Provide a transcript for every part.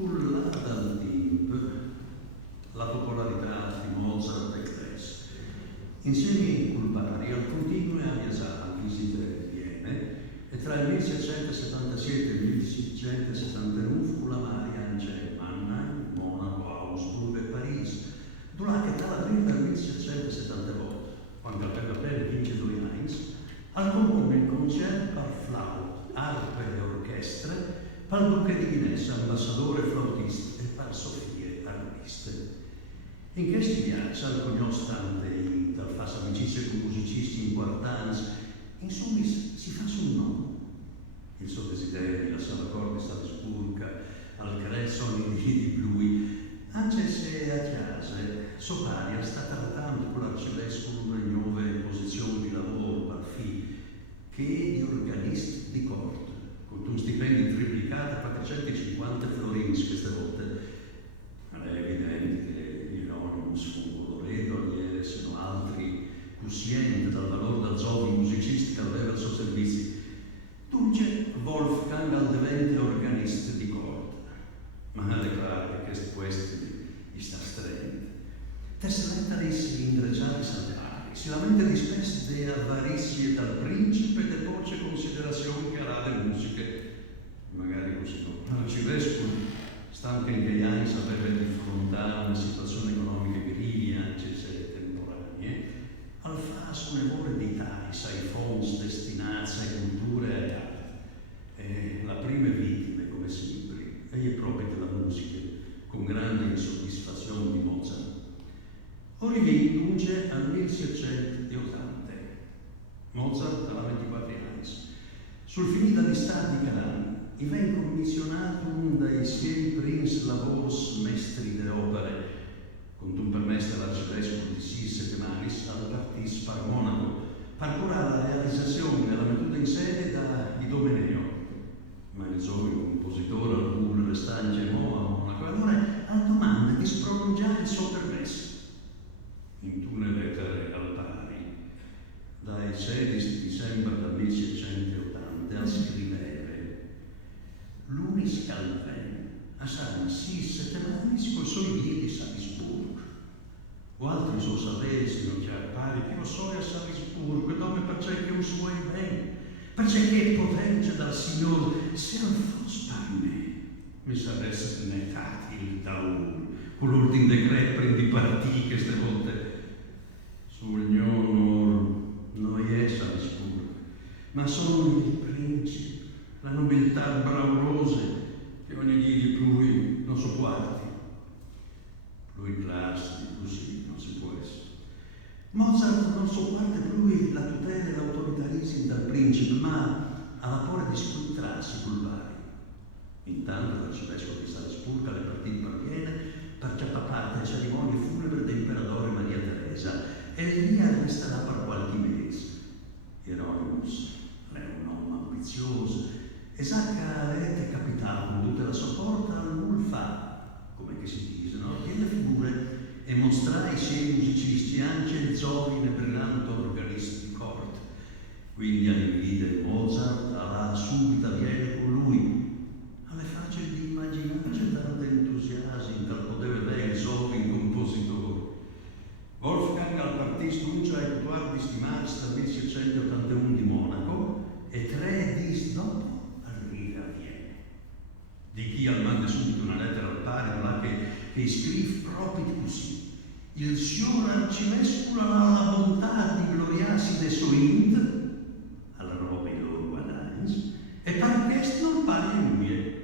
cullata dal tempo la popolarità di Mozart e Gles. Insieme col pari al continuo a viaggiare a visite Viene e tra il 1677 e il 1679 fu la Maria in Mannheim, Monaco, Augsburg e Parigi, durante l'aprile del 1778, quando aveva appena vinto 2 anni, al compone il concerto per flauto, arpe e orchestre, per il duca di Guinness, ambasciatore flautista e per Sofie, arpiste. In questi viaggi, al cognoscente dal fare amicizia con musicisti importanti, insomma si fa un nome. Il suo desiderio, la sua corte di Salisburga, al Cresson di lui, anche se a casa, suo pari è stata tanto con l'arcivescovo in nuove posizioni di lavoro per figli, che di organista di corte, con un stipendio triplicato a 450 florini queste volte. Ma è evidente che Hieronymus fu Loredo e sono altri cusienti dal valore del giovane musicista che aveva il suo servizio. Dunque Wolfgang al diventa organista di corte, ma declara che questo gli sta stretto. Testamenta di essere indreggiati salvari, si lamenta di spesso delle avarizie dal principe e delle poche considerazioni che ha le musiche, magari così no. L'arcivescovo, stanco in che anni sapeva di affrontare una situazione economica griglia, anche se temporanea, al faso nevole di Italia, ai fondi destinati a cultura e arte. E la prima vittima, come sempre, è proprio della musica, con grande insoddisfazione di Mozart. Ora giunge al 1780. Mozart aveva 24 anni. Sul finita di stati di Calan, gli viene commissionato uno dei suoi primi lavori mestri di opere, con un permesso dall'arcivescovo di 6 settimane al Partis per Monaco, per curare la realizzazione della mettuta in sede da Idomeneo. Ma il giovane compositore, alcune restanze a Monaco, allora ha domanda di sprolungare il suo permesso. In una lettera al pari, dai 16 dicembre del 1780, scrivere l'uni scalven a San 6 settimane con i suoi vie di Salisburgo. O altri sono saperi, non c'è pari che io so a Salisburgo, dove perché che un suoi bene, perché che potenza dal Signore, se non fosse per me, mi sareste nettati il taun, con l'ultimo decreto prendi partì che queste volte sul onor non è Salisburgo, ma sono il principe, la nobiltà braurose che ogni dia di lui non sopporti. Lui classi, così non si può essere. Mozart non sopporta più la tutela e l'autoritarismo del principe, ma ha la paura di scontrarsi col vari. Intanto l'arcivescovo di Salisburgo le partite per Viena perché fa parte della cerimonia funebre dell'imperatore Maria Teresa e lì resterà per qualche mese. Hieronymus è un uomo ambizioso e sa che l'ete capitale con tutta la sua porta non fa, come che si dice, no? Che le figure e mostrare ai suoi musicisti anche il giovane e brillante organista di corte. Quindi all'invito Mozart alla subita viene con lui. Alle facili di immaginare c'è tanto entusiasmo dal poter vedere il giovane compositore. Wolfgang al Partis Duncia ai 14 marzo del 1781 di Monaco e 3 di dopo arriva a Viena. Di chi al manda subito una lettera al pari che scrive proprio così. Il signor arcivescovo ha la bontà di gloriarsi dei suoi int, alla roba i loro guadagni, e per questo non pare lui.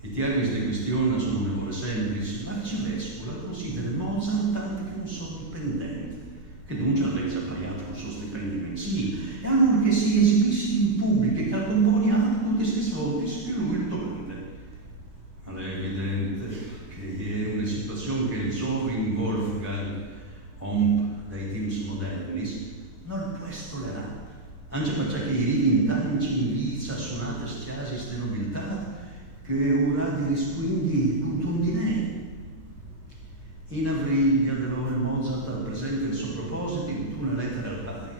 I termini di questione sono memore semplici. L'arcivescovo la considera Mozart tanto che un suo dipendente, che dunque aveva pagato il suo stipendio mensile, e allora che si esibisse in pubblico e che compone altro di questi soldi che lui il domanda. Ma è evidente che è una situazione che il giovane Wolfgang, dai tempi moderni, non può tollerare, anche perché i rivintanti in vita suonate stiasi di nobiltà che ora di risquindi contundinei. In aprile dell'ora Mozart presenta il suo proposito in una lettera al pari.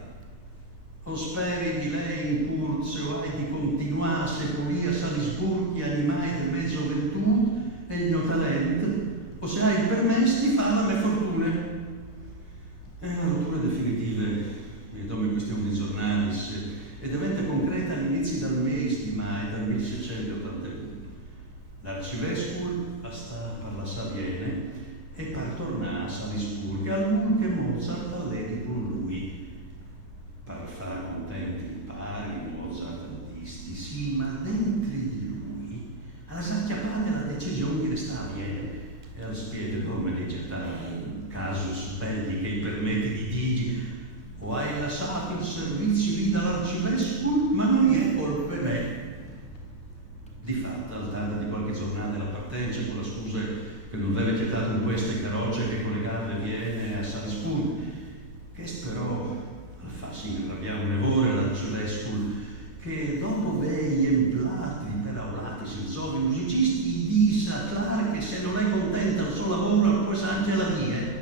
O speri di lei in curso hai di continuare a seguire a Salisburgo animai del mezzo gioventù fa le fortune. È una rottura definitiva, dopo questione di giornalis, e diventa concreta all'inizio del mese di maggio del 1681. L'arcivescovo sta per la Viene e per tornare a Salisburgo, al che Mozart allegri con lui, per far contenti i pari, Mozart artisti, sì, ma dentro di lui, alla sacchiappata la decisione di restare a Viene e al spiede come dice un casus belli che gli permette di dirgli o hai lasciato il servizio lì dall'arcivescovo, ma non è colpa me. Di fatto, al tardi di qualche giornata della partenza, con la scusa che non aveva gettato in queste carrozze che collegava Viene a Salisburgo, che però al farsi arrabbiare un evore l'arcivescovo, che dopo vei emplati per aulati senzovi musicisti, disse a Clara che se non è contenta al suo lavoro, può anche la mia.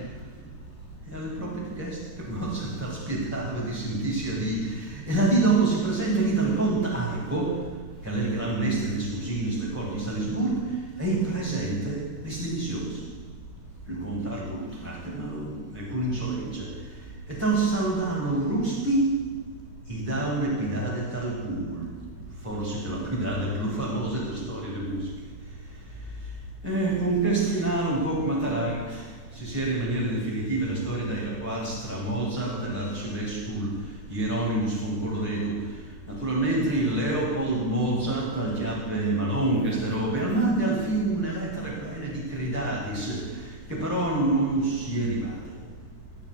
E alle proprie richieste che Mozart aspettava di sentirsi a dire, e la di dopo si presenta lì dal conte Arco, che è il gran mestre di sposini, ste corti di Salisburgo, e in presente queste disiose. Il conte Arco trattenalo e con insolenza, e tal salutano Ruspi, gli dà un'epidade tal culo, forse che la pedale più famosa della storia della musica. E con questo finale un po' matarà, si sia in maniera definitiva la storia della quale tra Mozart e l'arcivescovo Hieronymus von Colloredo. Naturalmente il Leopold Mozart al chiappe Malone queste robe, e manda al film una lettera piena di credadis, che però non si è arrivata.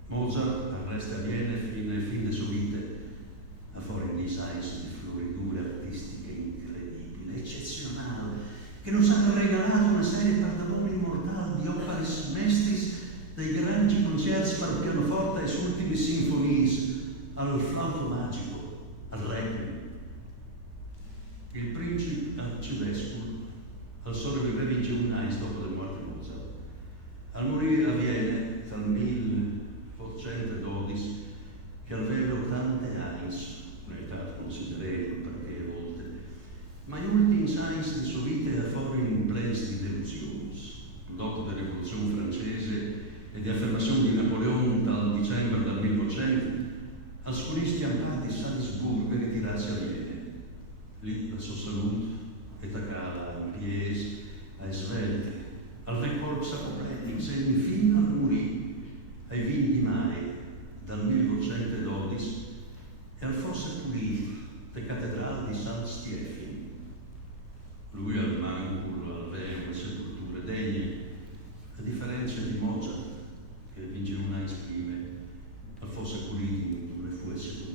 Mozart resta a Viena fino alla fine della sua vita, a fuori di scienze di floriture artistiche incredibili, eccezionali, che nos hanno regalato una serie per davvero immortale di opere mestris, dai grandi concerti per il pianoforte e le ultime sinfonie, al flauto magico, al requiem. Il principe arcivescovo al sopravvivere vince un anno dopo la morte di Mozart. Al morire a Viena tra il 1812, che aveva 80 anni, un'età considerevole perché a volte, ma gli ultimi anni della sua vita fuori in place di delusioni. Dopo la rivoluzione francese e di affermazione di Napoleone dal dicembre del 1800, al scuristi amati di Salisburgo per ritirarsi a Viena. Lì la sua salute è attaccata in piedi, a svelte, al recorso apopletic, segni fino al morire, ai 20 mai del 1812 e al fosse pulito della cattedrale di San Stiefano. Lui al mancul aveva una sepoltura degna, a differenza di Mozart, che vince una esprime al fosse pulito come fu il secondo.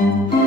Thank